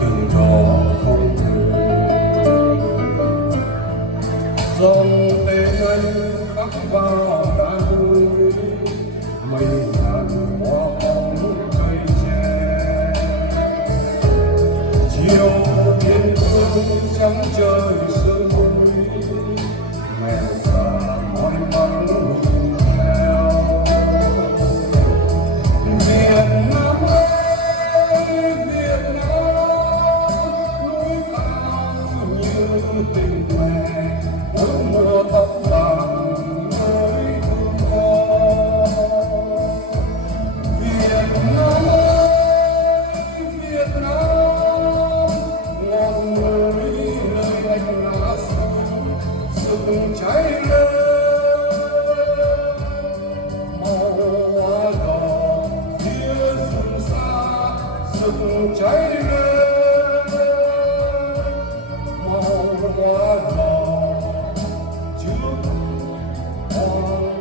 từ nhỏ không thường dòng tên anh khắc vào đá núi mây ngàn hoa bóng cây tre chiều biên cương trắng trời sương núi mèo già mỏi mắng nhìn theo Việt Nam ơi Việt Nam núi cao như tình mẹ mỗi mùa tóc vàng nơi thương con Việt Nam ơi Việt Nam ngọn núi nơi anh ngã xuống rực cháy lên màu hoa đỏ phía rừng xa rực cháy lên màu hoa đỏ trước hoàng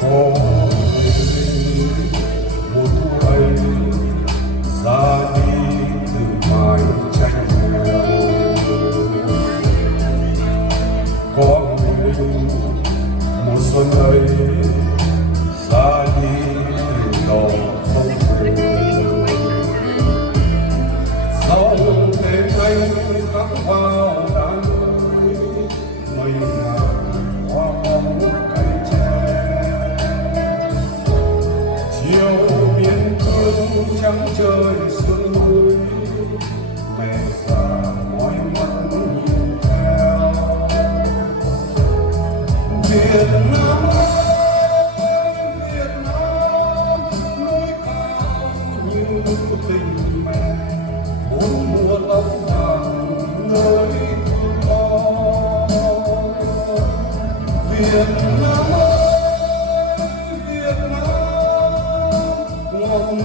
hôn. Mùa thu ấy ra đi từ mái tranh con mình mùa xuân ấy ra đi từ đầu không về dòng tên anh khắc vào đá núi mây ngàn hoa bóng cây tre chiều biên cương trắng trời sương núi mẹ già mỏi mắt nhìn theo Việt Nam ơi Việt Nam núi cao như tình mẹ bốn mùa tóc vàng nơi thương con Việt Nam ơi Việt Nam ngọn